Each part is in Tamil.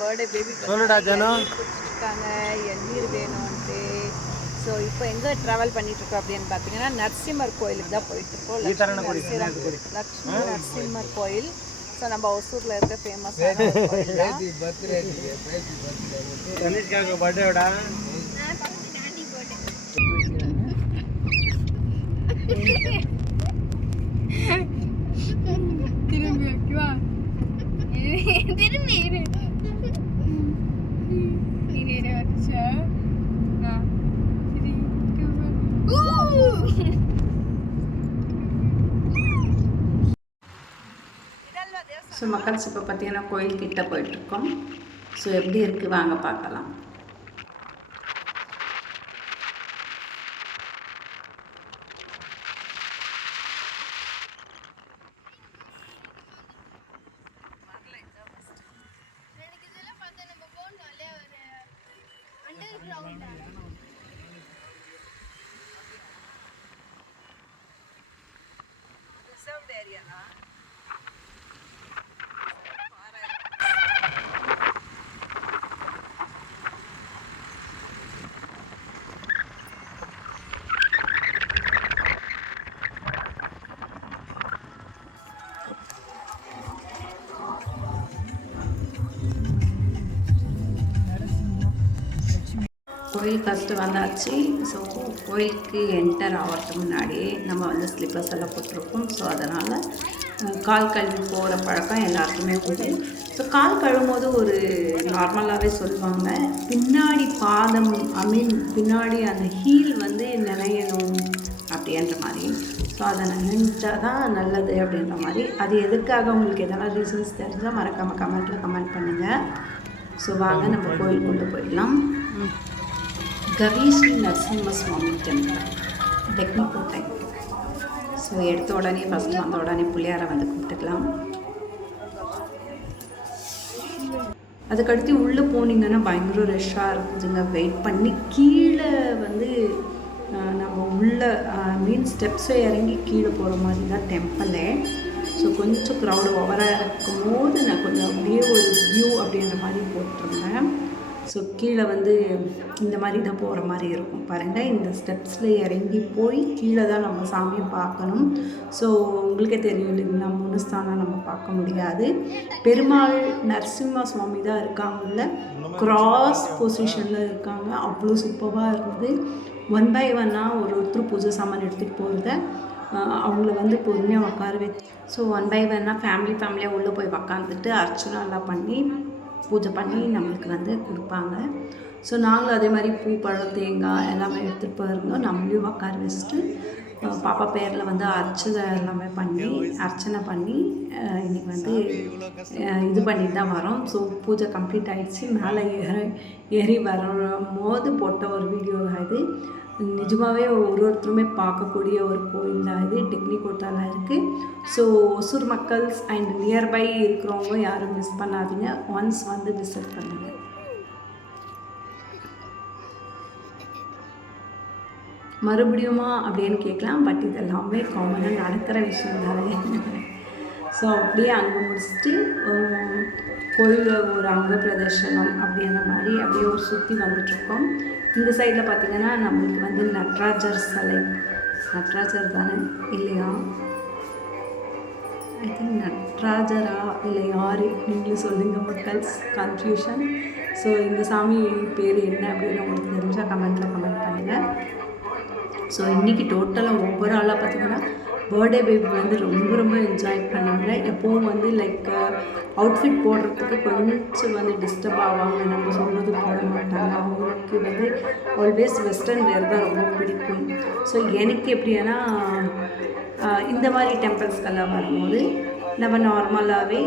பர்த்டே பேபி கொடுத்துருக்காங்க எண்ணீர் வேணும்ன்ட்டு. ஸோ இப்போ எங்கே ட்ராவல் பண்ணிகிட்ருக்கோம் அப்படின்னு பார்த்தீங்கன்னா நரசிம்மர் கோயிலுக்கு தான் போயிட்டுருக்கோம். லக்ஷ்மி நரசிம்மர் கோயில். ஸோ நம்ம ஒசூரில் இருக்க ஃபேமஸான கோயில் தான். ஸோ மக்கள்ஸ் இப்போ பார்த்தீங்கன்னா கோயில்கிட்ட போயிட்டுருக்கோம். ஸோ எப்படி இருக்குது வாங்க பார்க்கலாம். கோயில் ஃபஸ்ட்டு வந்தாச்சு. ஸோ கோயிலுக்கு என்டர் ஆகிறதுக்கு முன்னாடியே நம்ம வந்து ஸ்லிப்பர்ஸ் எல்லாம் போட்டிருக்கோம். ஸோ அதனால் கால் கழுவி போகிற பழக்கம் எல்லாருக்குமே உண்டு. ஸோ கால் கழுவும்போது ஒரு நார்மலாகவே சொல்லுவாங்க, பின்னாடி பாதம் பின்னாடி அந்த ஹீல் வந்து நினையணும் அப்படின்ற மாதிரி. ஸோ அதை நினைச்சா தான் நல்லது அப்படின்ற மாதிரி. அது எதுக்காக உங்களுக்கு எதனால் ரீசன்ஸ் தெரிஞ்சால் மறக்காமல் கமெண்ட்டில் கமெண்ட் பண்ணுங்கள். ஸோ வாங்க நம்ம கோயிலுக்குள்ளே போயிடலாம். கவி-ஸ்ரீ நரசிம்ம சுவாமி டெம்பிள், டெக்னிக்கோட்டை. ஸோ எடுத்த உடனே ஃபஸ்ட்டு வந்த உடனே பிள்ளையாரை வந்து கும்பிட்டுக்கலாம். அதுக்கடுத்து உள்ளே போனீங்கன்னா பயங்கர ரஷ்ஷாக இருக்குதுங்க. வெயிட் பண்ணி கீழே வந்து நம்ம உள்ள ஸ்டெப்ஸை இறங்கி கீழே போகிற மாதிரி தான் டெம்பிளே. ஸோ கொஞ்சம் க்ரௌடு ஓவராக இருக்கும் போது நான் கொஞ்சம் அப்படியே ஒரு வியூ அப்படின்ற மாதிரி போட்டிருந்தேன். ஸோ கீழே வந்து இந்த மாதிரி தான் போகிற மாதிரி இருக்கும் பாருங்கள். இந்த ஸ்டெப்ஸில் இறங்கி போய் கீழே தான் நம்ம சாமியை பார்க்கணும். ஸோ உங்களுக்கே தெரியும் இல்லைங்களா, முனுஸ்தானம் நம்ம பார்க்க முடியாது. பெருமாள் நரசிம்ம சுவாமி தான் இருக்காங்கல்ல, கிராஸ் பொசிஷனில் இருக்காங்க. அவ்வளோ சூப்பராக இருக்குது. 1 by 1 ஒருத்தர் பூஜை சாமான் எடுத்துகிட்டு போகிறத அவங்கள வந்து பொறுமையாக உட்கார வச்சு. ஸோ 1 by 1 ஃபேமிலியாக உள்ளே போய் உக்காந்துட்டு அர்ச்சனைலாம் பண்ணி பூஜை பண்ணி நம்மளுக்கு வந்து கொடுப்பாங்க. ஸோ நாங்களும் அதே மாதிரி பூ, பழம், தேங்காய் எல்லாமே எடுத்துகிட்டு போயிருந்தோம். நம்மளையும் உட்கார வச்சுட்டு பாப்பா பேரில் வந்து அர்ச்சனை பண்ணி இன்றைக்கி வந்து இது பண்ணிட்டு தான் வரோம். ஸோ பூஜை கம்ப்ளீட் ஆகிடுச்சு. மேலே ஏறி வரும்போது போட்ட ஒரு வீடியோ தான் இது. நிஜமாகவே ஒருத்தருமே பார்க்கக்கூடிய ஒரு கோயில் தான் இது. டெக்னிக்கோட்டாவில் இருக்குது. ஸோ ஒசூர் மக்கள்ஸ் அண்ட் நியர்பை இருக்கிறவங்க யாரும் மிஸ் பண்ணாதீங்க. ஒன்ஸ் வந்து விசிட் பண்ணுங்கள். மறுபடியுமா அப்படின்னு கேட்கலாம், பட் இது எல்லாமே காமனாக நடக்கிற விஷயம் தானே. ஸோ அப்படியே அங்கே முடிச்சுட்டு கோயிலில் ஒரு அங்க பிரதர்ஷனம் அப்படின்ற மாதிரி அப்படியே ஒரு சுற்றி வந்துட்ருக்கோம். இந்த சைடில் பார்த்திங்கன்னா நம்மளுக்கு வந்து நடராஜர் சிலை, நடராஜர் தானே இல்லையா, ஐ திங்க் நடராஜரா இல்லை யார் நீங்களும் சொல்லுங்கள் மக்கள்ஸ், கன்ஃபியூஷன். ஸோ இந்த சாமி பேர் என்ன அப்படின்னு உங்களுக்கு தெரிஞ்சால் கமெண்ட்டில் கமெண்ட் பண்ணுங்கள். ஸோ இன்றைக்கி டோட்டலாக ஓவராலாக பார்த்திங்கன்னா பர்த்டே பேபி வந்து ரொம்ப என்ஜாய் பண்ணாங்க. எப்போவும் வந்து லைக் அவுட்ஃபிட் போடுறதுக்கு கொஞ்சம் வந்து டிஸ்டர்ப் ஆவாங்க, நம்ம சொல்கிறது போட மாட்டாங்க. அவங்களுக்கு வந்து ஆல்வேஸ் வெஸ்டர்ன் வேர் தான் ரொம்ப பிடிக்கும். ஸோ எனக்கு எப்படின்னா இந்த மாதிரி டெம்பிள்ஸ்கெல்லாம் வரும்போது நம்ம நார்மலாகவே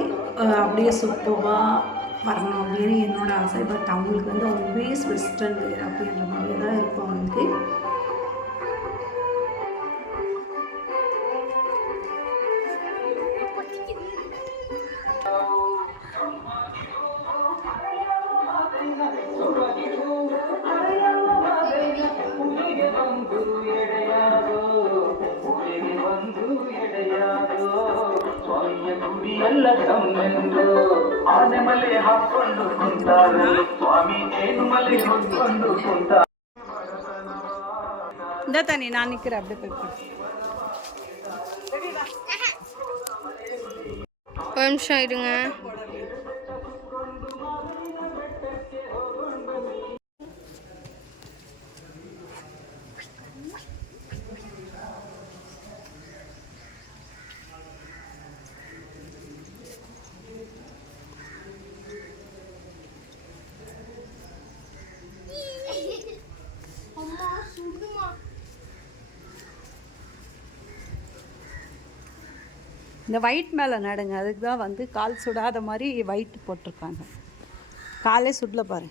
அப்படியே சூப்பராக வரணும் அப்படின்னு என்னோடய ஆசை. பட் அவங்களுக்கு வந்து ஆல்வேஸ் வெஸ்டர்ன் வேர் அப்படின்ற மாதிரி தான் இருக்கும் அவங்களுக்கு. இந்த தண்ணி நான் நிற்கிறேன் அப்படியே போய் ஒரு நிமிஷம் இருங்க. இந்த ஒயிட் மேலே நடுங்க, அதுக்கு தான் வந்து கால் சுடாத மாதிரி ஒயிட் போட்டிருக்காங்க. காலே சுடல பாரு.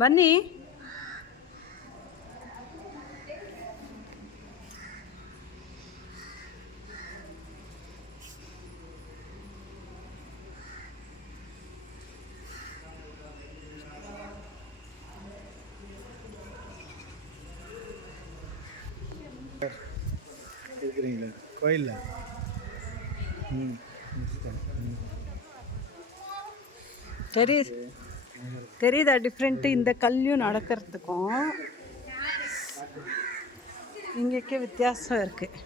பன்னி இருக்கிறீங்களா கோயிலில்? தெரியுதா டிஃப்ரெண்ட்டு இந்த கல்யும் நடக்கிறதுக்கும் இங்கேக்கே வித்தியாசம் இருக்குது.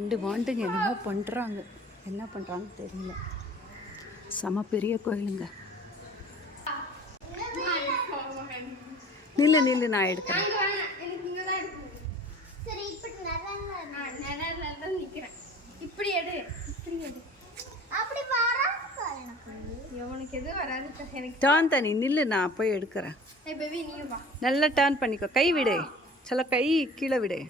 ரெண்டு வாண்டுங்க என்னமோ பண்ணுறாங்க, என்ன பண்ணுறாங்கன்னு தெரியல. செம பெரிய கோயிலுங்க. நில்லு நில்லு, நான் எடுக்கிறேன். டர்ன் தண்ணி நில்லு, நான் போய் எடுக்கிறேன். நல்லா டர்ன் பண்ணிக்கோ, கை விடு, சில கை கீழே விடு.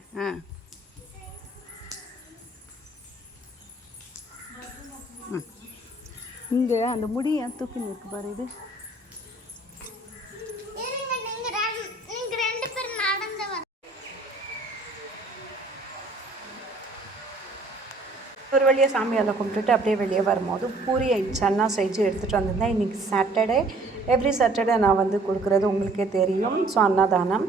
இங்கே அந்த முடி ஏன் தூக்கின்னு இருக்கு பாரு. இது ஒரு வழியாக சாமியால் கும்பிட்டுட்டு அப்படியே வெளியே வரும்போது பூரி சன்னா செஞ்சு எடுத்துகிட்டு வந்திருந்தேன். இன்றைக்கி சாட்டர்டே, எவ்ரி சாட்டர்டே நான் வந்து கொடுக்குறது உங்களுக்கே தெரியும். ஸோ அன்னதானம்